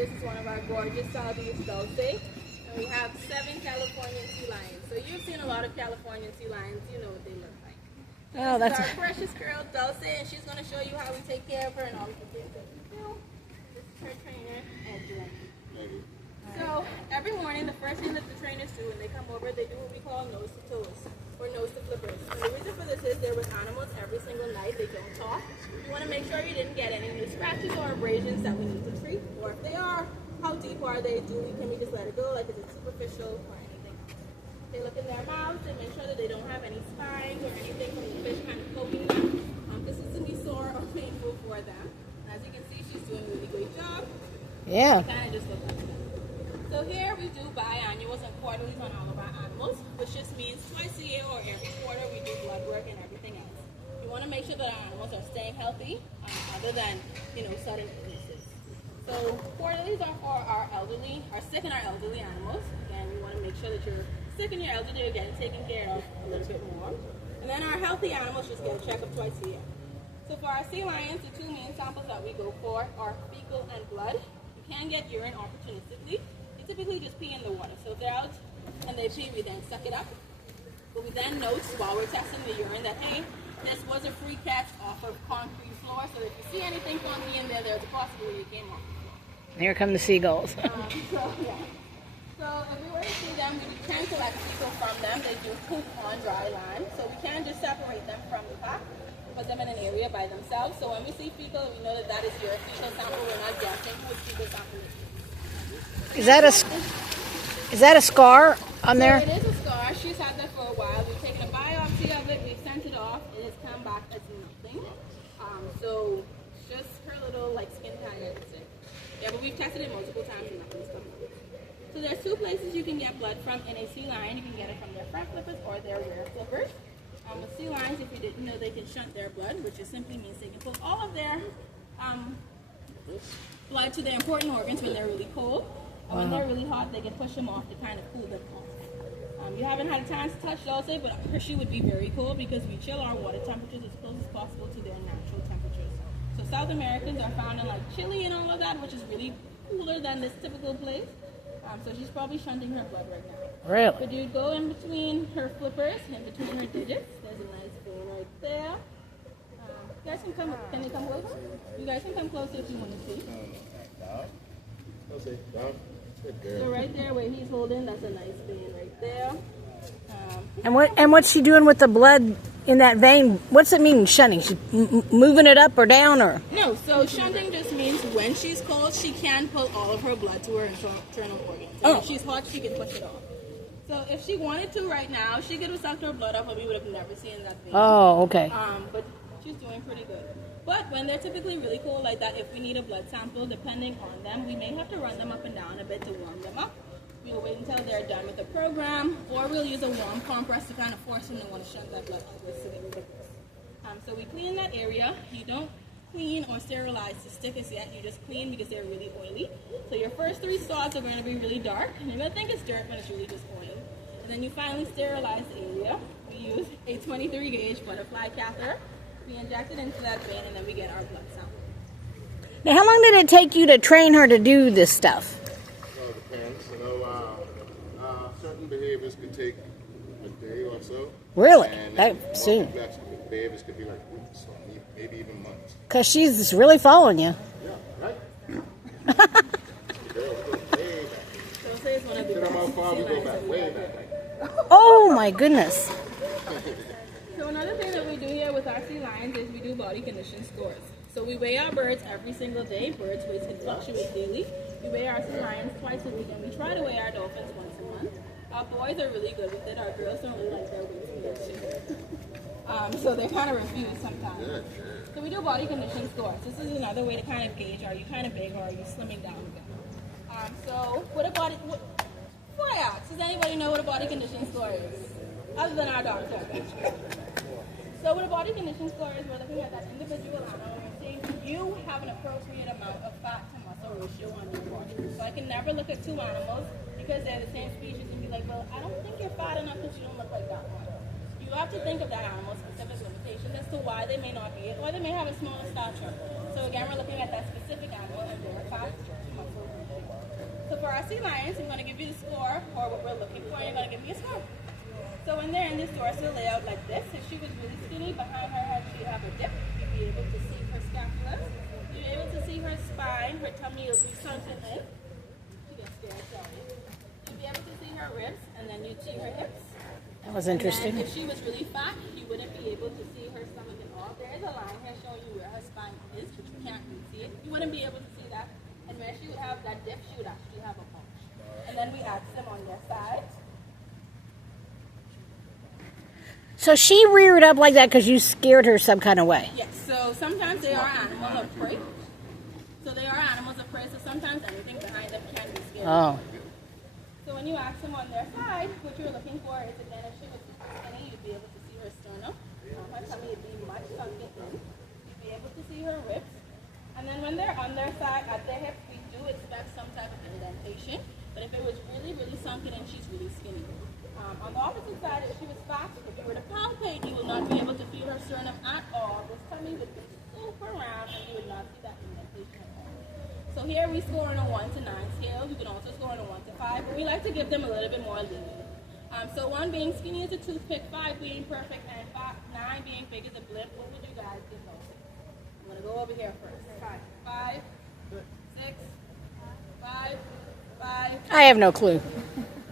This is one of our gorgeous Southeast Dulce. And we have 7 Californian sea lions. So you've seen a lot of Californian sea lions. You know what they look like. Oh, this that's is our precious girl, Dulce, and she's going to show you how we take care of her and all the things that we do. This is her trainer, Edwin. So every morning, the first thing that the trainers do when they come over, they do what we call nose to toes, or nose to flippers. And the reason for this is they're with animals every single night. They don't talk. You want to make sure you didn't get any new scratches or abrasions that we need to treat. Or if they are, how deep are they? Can we just let it go? Like, is it superficial or anything? They look in their mouths and make sure that they don't have any spines or anything from the fish kind of poking them. This is to be sore or painful for them. And as you can see, she's doing a really great job. yeah. Kind of just look like that. So here we do biannuals and quarterlies on all of our animals, which just means twice a year or every quarter we do blood work and everything else. We want to make sure that our animals are staying healthy, other than, sudden illnesses. So quarterlies are for our sick and our elderly animals. Again, we want to make sure that you're sick and you're elderly, you're getting taken care of a little bit more. And then our healthy animals just get a checkup twice a year. So for our sea lions, the 2 main samples that we go for are fecal and blood. You can get urine opportunistically. Typically just pee in the water. So if they're out and they pee, we then suck it up. But we then note while we're testing the urine that, hey, this was a free catch off of concrete floor. So if you see anything funky in there, there's a possibility it came off. Here come the seagulls. So everywhere you see them, we can collect fecal from them. They do poop on dry land. So we can just separate them from the pack, put them in an area by themselves. So when we see fecal, we know that that is your fecal sample. We're not guessing whose fecal sample it is. Is that a scar on there? So it is a scar. She's had that for a while. We've taken a biopsy of it. We've sent it off. It has come back as nothing. So just her little skin kind of thing. Yeah, but we've tested it multiple times and nothing's come up. So there's 2 places you can get blood from in a sea lion. You can get it from their front flippers or their rear flippers. With sea lions, if you didn't know, they can shunt their blood, which just simply means they can pull all of their blood to their important organs when they're really cold. And when they're really hot, they can push them off to kind of cool them off. You haven't had a chance to touch Dulce, but her shoe would be very cold because we chill our water temperatures as close as possible to their natural temperatures. So South Americans are found in Chile and all of that, which is really cooler than this typical place. So she's probably shunting her blood right now. Really? But you go in between her flippers, in between her digits. There's a nice vein right there. You guys can they come closer? You guys can come closer if you want to see. So right there where he's holding, that's a nice vein right there. And what's she doing with the blood in that vein? What's it mean, shunting? She's moving it up or down, or? No, so shunting just means when she's cold, she can pull all of her blood to her internal organs. And if she's hot, she can push it off. So if she wanted to right now, she could have sucked her blood up, but we would have never seen that vein. Oh, okay. But she's doing pretty good. But when they're typically really cold like that, if we need a blood sample, depending on them, we may have to run them up and down a bit to warm them up. We'll wait until they're done with the program, or we'll use a warm compress to kind of force them to want to shunt that blood outwards to get rid of this. So we clean that area. You don't clean or sterilize the stickers yet. You just clean because they're really oily. So your first 3 spots are going to be really dark, and you're going to think it's dirt, but it's really just oil. And then you finally sterilize the area. We use a 23 gauge butterfly catheter. We inject it into that vein, and then we get our blood sample. Now, how long did it take you to train her to do this stuff? Well, it depends. Certain behaviors could take a day or so. Really? And That soon? complex behaviors could be like weeks or maybe even months. Because she's really following you. Yeah, right? So say it's one of the How far we go back? Way back. Oh, my goodness. So another thing that we do here with our sea lions is we do body condition scores. So we weigh our birds every single day. Birds' weights can fluctuate daily. We weigh our sea lions twice a week, and we try to weigh our dolphins once a month. Our boys are really good with it. Our girls don't really like their weights weighed. So they kind of refuse sometimes. So we do body condition scores. This is another way to kind of gauge, are you kind of big or are you slimming down again? So before I ask, does anybody know what a body condition score is? Other than our doctor. So what a body condition score is, we're looking at that individual animal and saying, do you have an appropriate amount of fat to muscle ratio on your body? So I can never look at 2 animals because they're the same species and be like, well, I don't think you're fat enough because you don't look like that one. You have to think of that animal's specific limitations as to why they may not be it, or they may have a smaller stature. So again, we're looking at that specific animal and their fat to muscle our sea lions, I'm going to give you the score for what we're looking for, and you're going to give me a score. So when they're in this dorsal layout like this, if she was really skinny, behind her head she'd have a dip. You'd be able to see her scapula. You'd be able to see her spine. Her tummy will be sunken in. She gets scared, sorry. You'd be able to see her ribs, and then you'd see her hips. That was interesting. And if she was really fat, you wouldn't be able to see her stomach at all. There is a line here showing you where her spine is, but you can't really see it. You wouldn't be able to see that. And where she would have that dip, she would actually have a bulge. And then we ask them on their sides. So she reared up like that because you scared her some kind of way. Yes, so sometimes they are animals of prey. So they are animals of prey, so sometimes anything behind them can be scary. Oh. So when you ask them on their side, what you're looking for is, again, if she was skinny, you'd be able to see her sternum. Her tummy would be much sunken in. You'd be able to see her ribs. And then when they're on their side, at their hips, we do expect some type of indentation. But if it was really, really sunken in, she's really skinny. On the opposite side, if she was fat, if you were to palpate, you would not be able to feel her sternum at all. This tummy would be super round, and you would not see that indentation at all. So here we score on a 1 to 9 scale. You can also score on a 1 to 5, but we like to give them a little bit more leeway. So 1 being skinny as a toothpick, 5 being perfect, and 9 being big as a blimp. What would you guys give those? I'm going to go over here first. 5, 6, 5, 5. I have no clue.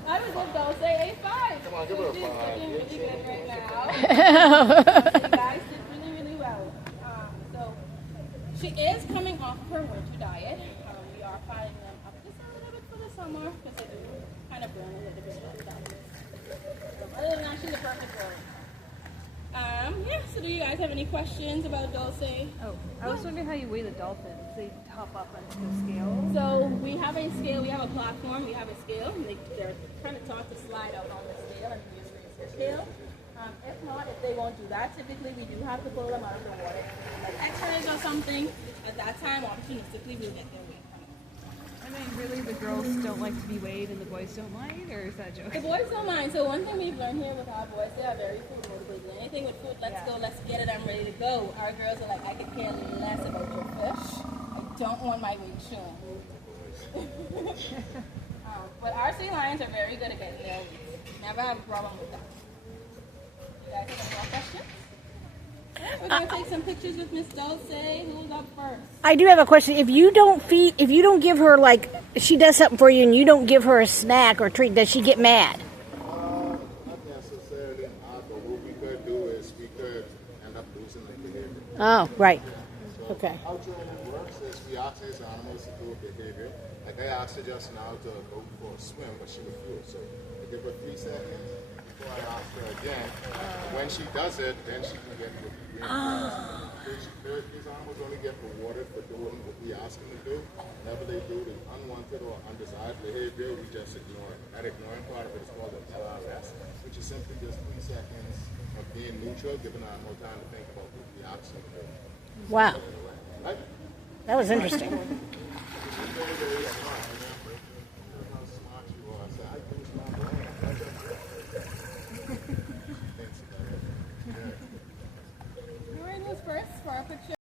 I would give Dulce a 5. Come on, give her a She's 5. looking really good right now. You guys did really, really well. So she is coming off of her winter diet. We are filing them up just a little bit for the summer because they do kind of burn a little bit of that. Other than that, she's a perfect girl. Yeah, so do you guys have any questions about Dulce? Oh, I was wondering how you weigh the dolphins. They hop up onto the scale. So we have a scale, we have a platform, we have a scale. They're kind of taught to slide out on the scale and use the scale. If not, if they won't do that, typically we do have to pull them out of the water. Like X-rays or something, at that time, opportunistically, we'll get their weight coming. I mean, really, the girls don't like to be weighed and the boys don't mind, or is that a joke? The boys don't mind. So one thing we've learned here with our boys, they are very food motivated. Anything with food, let's go, let's get it, I'm ready to go. Our girls are like, I could care less about your fish. I don't want my weight shown. But our sea lions are very good at getting their weight. Never have a problem with that. You guys have any more questions? We're going to take some pictures with Miss Dulce. Who's up first? I do have a question. If you don't give her, like, if she does something for you and you don't give her a snack or treat, does she get mad? Not necessarily, but what we could do is we could end up losing the behavior. Oh, right. So Okay. how training works is we ask these animals to do a behavior. Like I asked her just now to go for a swim, but she refused. So I give her 3 seconds before I ask her again. When she does it, then she can get the These animals only get rewarded for doing what we ask them to do. Whenever they do the unwanted or undesired behavior, we just ignore it. That ignoring part of it is called an LRS, which is simply just 3 seconds of being neutral, giving an animal time to think about what we ask them to do. Wow. Right? That was interesting.